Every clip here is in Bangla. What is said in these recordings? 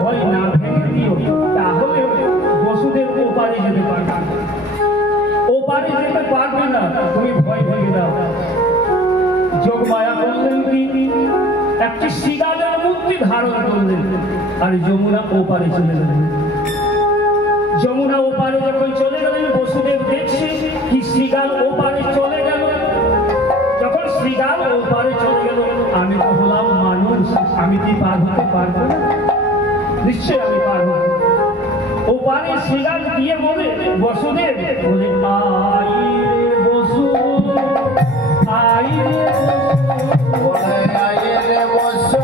ভয় না ভেঙে দিও, তাহলে বসুদেব ওপারে যেতে পারবে, ওপারে যেতে পারবে না, তুমি ভয় ভেঙে দাও। যোগ মায়া করলেন কি, একটি শ্রীগালের মূর্তি ধারণ করলেন আর যমুনা ওপারে চলে গেলেন। যমুনা ওপারে যখন চলে গেলেন, বসুদেব দেখছে কি শ্রীগাল ওপারে চলে গেল। যখন শ্রীগাল ওপারে চলে গেল, আমি তো হলাম মানুষ, আমি কি পার হতে পারবো না? নিশ্চয় আমি পার হব। ওপারে শ্রীগাল দিয়ে বলে বসুদেব, বলে আই রে বসু, আই রে বসু, আই রে বসু,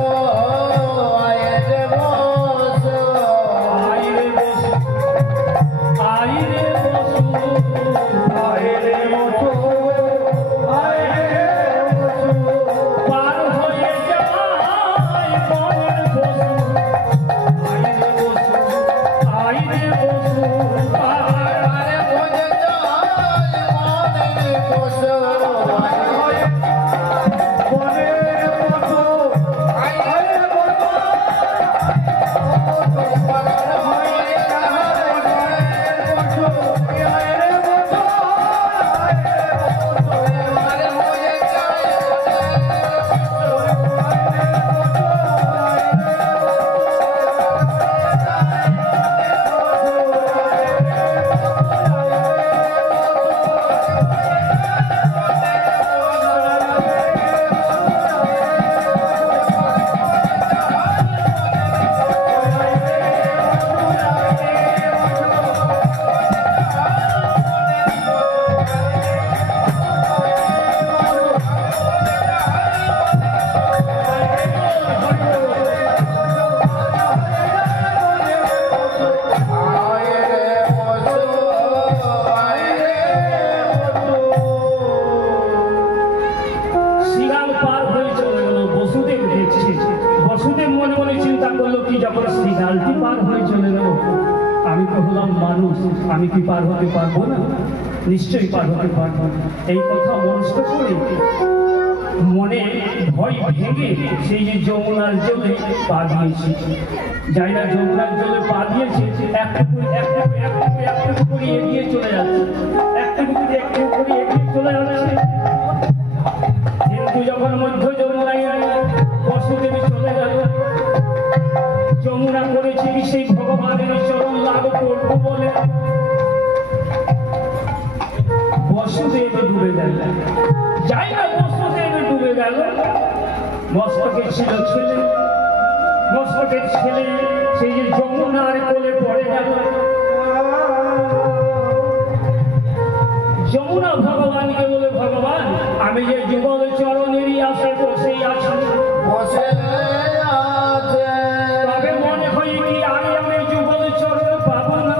আই রে বসু, আই রে বসু, আই রে বসু, আই রে বসু, আই রে বসু, পার হয়ে যায় মনের বসু, আই রে বসু, আই রে বসু, পার হয়ে যায় মনের বসু, আমি কি পার হতে পারবো না? নিশ্চয়ই পার হতে পারবো। এই কথা মনস্থ করে মনে ভয় ভেঙে সেই যে যমুনার জলে পা দিয়েছে, যাই না যমুনার জলে পা দিয়েছে, একটু করে এগিয়ে চলে যাচ্ছে, একটু করে এগিয়ে চলে যাচ্ছে। কিন্তু যখন মধ্য যমুনায় বসুদেব চলে গেল, যমুনা করেছে সেই ভগবানের চরণ লাভ করবো বলে বসুদেব ডুবে গেল। যাই না বসুদেব ডুবে গেল, মস্তকের ছিল ছেলে, মস্তকের ছেলে সেই যে যমুনার কোলে পড়ে গেল। যমুনা ভগবানকে বলে, ভগবান আমি যে যুগল চরণেরই আশা বসেই আছি, বসে তবে মনে হয় কি আমি যুগল চরণ পাবো না,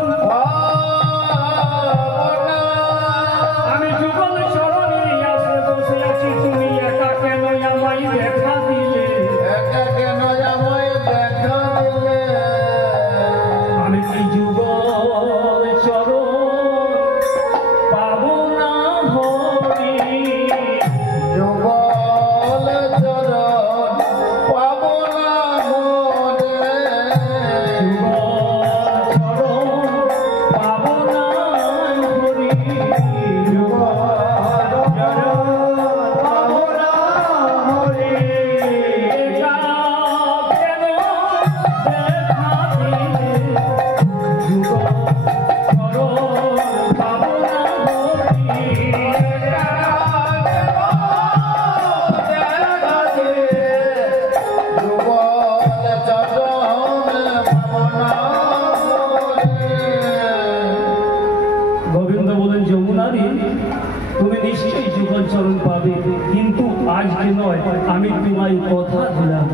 আমি যুগল চরণেরই আশা বসে আছি, তুমি একা কেন আমায় দেখা দিলে, একা কেন আমায় দেখা দিলে, আমি কি যুগল চরণ পাবো না হরি, যুগল চরণ পাবো না হরি, যুগল চরণ পাবো না হরি, যুগল চরণ পাবো না হরি, একা কেন দেখা দিলে, যুগল চরণ পাবো না হরি, একা গোবিন্দ বলেন, যমুনারি তুমি নিশ্চয়ই যুগল চরণ পাবে, কিন্তু আজকে নয়, আমি তোমায় কথা দিলাম।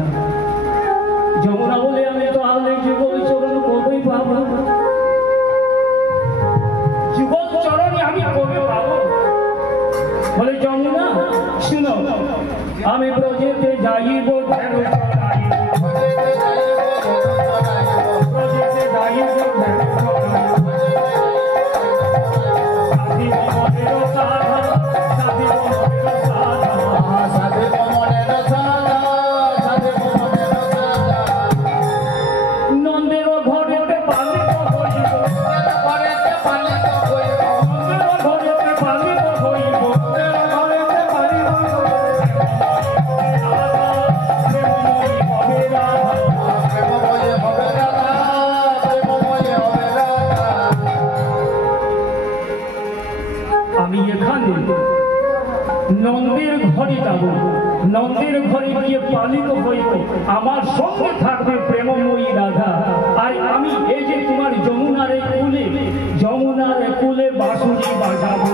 যমুনা বলে, আমি তো আলে যুগল চরণ কবেই পাবো, যুগল চরণ আমি কবে পাবো? বলে যমুনা শুনো, আমি ব্রজেতে যাইব ধ্যান চড়াই, ব্রজেতে যাইব ধ্যান চড়াই, সাধিব মনের সাধা, সাধিব মনের সাধা, সাধিব মনের সাধা, সাধিব মনের সাধা, নন্দ নন্দের ঘরেতে পালিত হইব ঘরেতে পালিত হইব নন্দের ঘরেতে পালিত হইব ঘরেতে পালিত প্রেমময়ী হবে রাধা প্রেমময় হবে রাধা প্রেমময় হবে রাধা আমি এখানে নন্দের ঘরে যাব নন্দের ঘরে গিয়ে পালিত হইব আমার সঙ্গে থাকবে প্রেমময়ী রাধা আর আমি এই যে তোমার যমুনার কুলে বাঁশুরি বাজাবো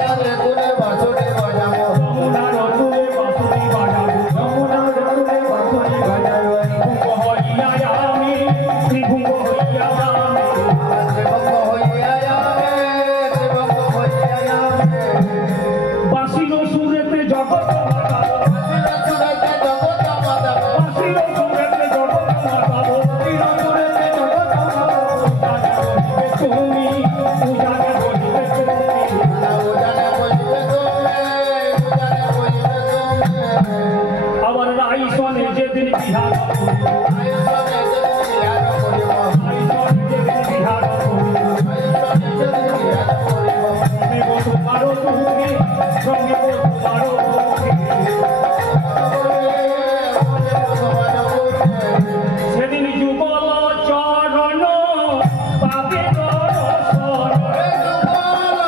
যমুনার কুলে বাঁশুরি বাজাবো যমুনার কুলে বাঁশুরি বাজাবো যমুনার কুলে বাঁশুরি বাজাবো ভঙ্গ হইয়া আমি ত্রিভঙ্গ হইয়া আমি ত্রিভঙ্গ হইয়া যাবে ত্রিভঙ্গ হইয়া যাবে বাঁশির সুরেতে জগৎ মাতাবো সুরতে জগৎ মাতাবো বাঁশির সুরেতে জগৎ মাতাবো সুরতে জগৎ মাতাবো তুমি উজানে বলিবে তুমি উজানে বলিবে তুমি উজানে বলিবে তুমি আবার রাইসনে যেদিন বিহার করিব আয়ুষ্মানে যেদিন বিহার করিব রাইসনে যেদিন বিহার করিব আয়ুষ্মানে যেদিন বিহার করিব দেব তোমারও তুমি সঙ্গে তোমারও তুমি সেদিন যুগল চরণ পাবে দর্শন পাবে দর্শন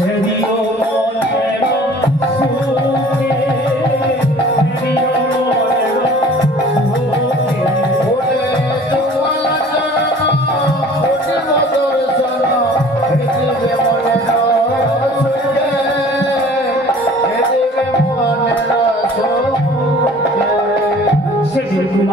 হেরিও মনের সুখে হেরিও মনের সুখে সেদিন